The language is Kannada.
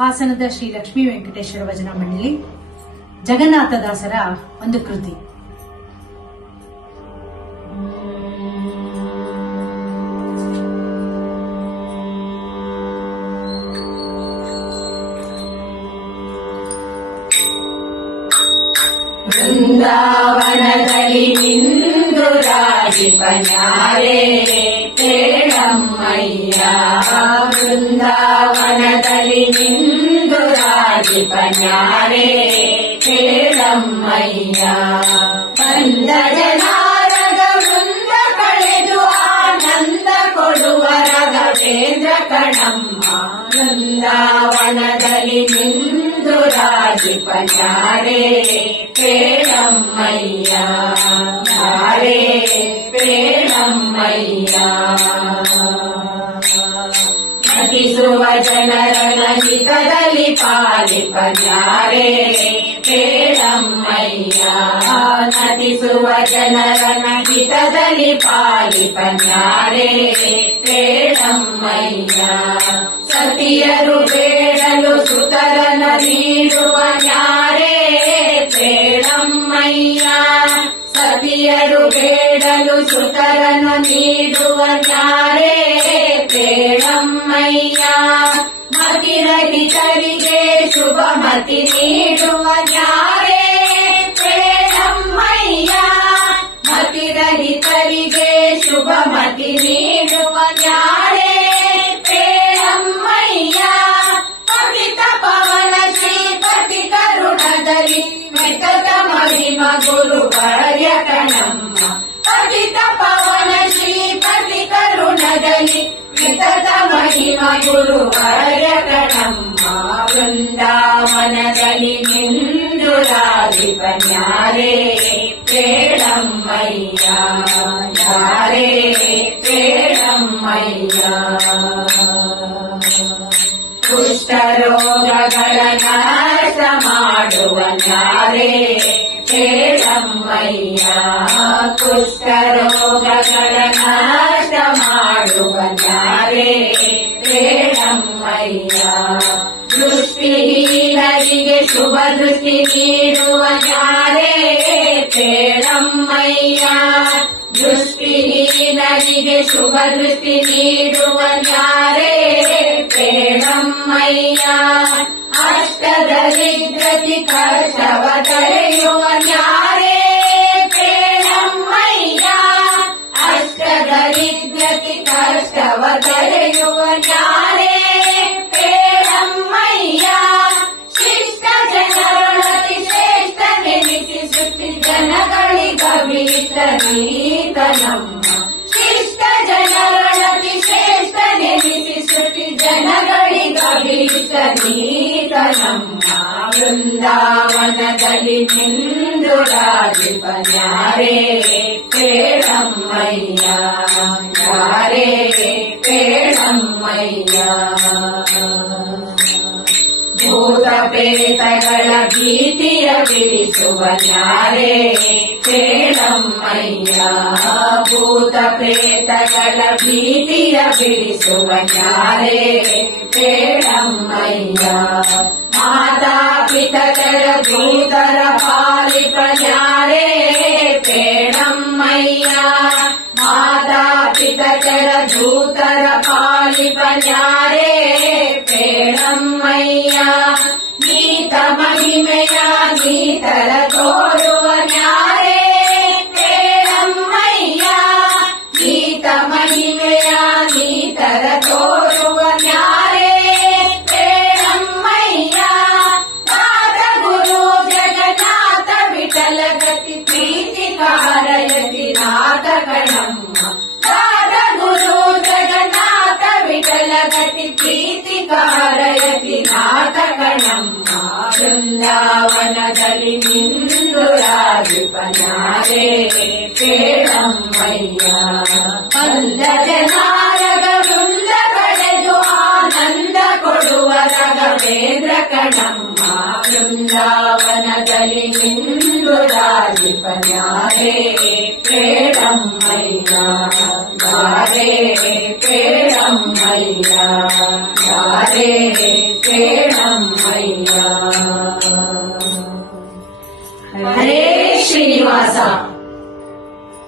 ಹಾಸನದ ಶ್ರೀ ಲಕ್ಷ್ಮೀ ವೆಂಕಟೇಶ್ವರ ಭಜನ ಮಂಡಳಿ ಜಗನ್ನಾಥದಾಸರ ಒಂದು ಕೃತಿ. ವೃಂದಾವನದಲ್ಲಿ ನಿಂದು ರಾಜಿಪನ್ಯಾರೆ ಕೇಳಮ್ಮಯ್ಯ. ವೃಂದಾವನದಲ್ಲಿ ನಿಂದು ರಾಜಿಪನ್ಯಾರೆ ಕೇಳಮ್ಮಯ್ಯ. ಬಂದ ಜನಾರದ ವೃಂದ ಕಳೆದು ಆನಂದ ಕೊಡುವ ರಾಘವೇಂದ್ರ ಕಣಮ್ಮ. ವೃಂದಾವನದಲ್ಲಿ ನಿಂದು ರಾಜಿಪನ್ಯಾರೆ ಕೇಳಮ್ಮಯ್ಯ. ಯಾರೇ ಕೇಳಮ್ಮಯ್ಯ. ನಟಿಸುವ ಜನರನ ಹಿತದಲ್ಲಿ ಪಾಲಿಪನ್ಯಾರೆ ಕೇಳಮ್ಮಯ್ಯ. ನಟಿಸುವ ಜನರನ ಹಿತದಲ್ಲಿ ಪಾಲಿಪನ್ಯಾರೆ ಕೇಳಮ್ಮಯ್ಯ. ಸತಿಯರು ಬೇಡಲು ಸುತರನ ನೀಡುವ ನ್ಯಾರೇ ಕೇಳಮ್ಮಯ್ಯ. ಸತಿಯರು ಬೇಡಲು ಸುತರನು ನೀಡುವ ನ್ಯಾರೇ ಕೇಳಮ್ಮಯ್ಯ. ಮತಿರಹಿತರಿಗೆ ಶುಭ ಮತಿ ನೀಡುವ ನ್ಯಾರೇ ಕೇಳಮ್ಮಯ್ಯ. ಮತಿರಹಿತರಿಗೆ ಶುಭ ಮತಿ ನೀಡುವ ನ್ಯಾರೇ ಕೇಳಮ್ಮಯ್ಯ. ಪತಿತ ಪವನ ಶ್ರೀಪತಿ ಕರುಣದಲ್ಲಿ ಮೆತದ ಮಹಿಮ ಗುರು ವರ್ಯ ಕಣಮ್ಮ. ಪತಿತ ಪವನ ಶ್ರೀಪತಿ ಕರುಣದಲ್ಲಿ ಮೆತದ ಮಹಿಮ ಗುರು ವರ್ಯ ಕಣಮ್ಮ. ವೃಂದಾವನದಲ್ಲಿ ನಿಂದು ರಾಜಿಪನ್ಯಾರೆ ಕೇಳಮ್ಮಯ್ಯ. ಯಾರೇ ಕೇಳಮ್ಮಯ್ಯ. ಕುಷ್ಠರೋಗಗಳ ನಾಶ ಮಾಡುವ ನ್ಯಾರೇ ಕೇಳಮ್ಮಯ್ಯ. ಕುಷ್ಠರೋಗಗಳ ನಾಶ ಮಾಡುವ ನ್ಯಾರೇ ಕೇಳಮ್ಮಯ್ಯ. ದೃಷ್ಟಿಹೀನರಿಗೆ ಶುಭ ದೃಷ್ಟಿ ನೀಡುವ ನ್ಯಾರೇ ಕೇಳಮ್ಮಯ್ಯ. ದೃಷ್ಟಿಹೀನರಿಗೆ ಶುಭ ದೃಷ್ಟಿ ನೀಡುವ ನ್ಯಾರೇ ಕೇಳಮ್ಮಯ್ಯ. ಅಷ್ಟದರಿದ್ರತಿ ಕಷ್ಟವ ತಡೆಯುವ ನ್ಯಾರೇ ಕೇಳಮ್ಮಯ್ಯ. ಅಷ್ಟದರಿದ್ರತಿ ಕಷ್ಟವ ತಡೆಯುವ ನ್ಯಾರೇ ಕೇಳಮ್ಮಯ್ಯ. ಶಿಷ್ಟ ಜನರೊಳತಿ ಶ್ರೇಷ್ಠ ನೆನೆಸಿ ಸೃಷ್ಟಿ ಜನಗಳಿಗಭೀಷ್ಟ ನೀತನಮ್ಮ. ಶಿಷ್ಟ ಜನರೊಳತಿ ಶ್ರೇಷ್ಠ ನೆನೆಸಿ ಸೃಷ್ಟಿ ಜನಗಳಿಗಭೀಷ್ಟ ನೀತನಮ್ಮ. ವೃಂದಾವನದಲ್ಲಿ ನಿಂದು ರಾಜಿಪನ್ಯಾರೆ ಕೇಳಮ್ಮಯ್ಯ. ಯಾರೇ ಕೇಳಮ್ಮಯ್ಯ. ಭೂತ ಪ್ರೇತಗಳ ಭೀತಿಯ ಬಿಡಿಸುವ ನ್ಯಾರೇ ಕೇಳಮ್ಮಯ್ಯ. ಭೂತ ಪ್ರೇತಗಳ ಭೀತಿಯ ಬಿಡಿಸುವ ನ್ಯಾರೇ ಕೇಳಮ್ಮಯ್ಯ. ಮಾತಾ ಪಿತಕರ ದೂತರ ಪಾಲಿಪ ನ್ಯಾರೇ ಕೇಳಮ್ಮಯ್ಯ. ಮಾತಾ ಪಿತಕರ ದೂತರ ಪಾಲಿಪ ನ್ಯಾರೇ ಕೇಳಮ್ಮಯ್ಯ. ನೀತ ಮಹಿಮೆಯ ನೀತರ ತೋರುವ ನ್ಯಾರೇ ಕೇಳಮ್ಮಯ್ಯ. ನೀತ ಮಹಿಮೆಯ ನೀತರ ತೋರುವ ನ್ಯಾರೇ ಕೇಳಮ್ಮಯ್ಯ. ನಾಥ ಗುರು ಜಗನ್ನಾಥ ವಿಠಲ ಗತಿ ಪ್ರೀತಿ ಕಾರಯತಿ ನಾಥ ಕಣಮ್ಮ. ನಾಥ ಗುರು ಜಗನ್ನಾಥ ವಿಠಲ ಗತಿ ಪ್ರೀತಿ ಕಾರಯತಿ ನಾಥ ಕಣಮ್ಮ. ವೃಂದಾವನದಲ್ಲಿ ನಿಂದು ರಾಜಿಪನ್ಯಾರೆ ಕೇಳಮ್ಮಯ್ಯ. ಬಂದ ಜನಾರದ ವೃಂದ ಕಳೆದು ಆನಂದ ಕೊಡುವ ರಾಘವೇಂದ್ರ ಕಣಮ್ಮ. ವೃಂದಾವನದಲ್ಲಿ ನಿಂದು ರಾಜಿಪನ್ಯಾರೆ ಕೇಳಮ್ಮಯ್ಯ. ಯಾರೇ ಕೇಳಮ್ಮಯ್ಯ. ಯಾರೇ ಕೇಳಮ್ಮ. ಹರೇ ಶ್ರೀನಿವಾಸ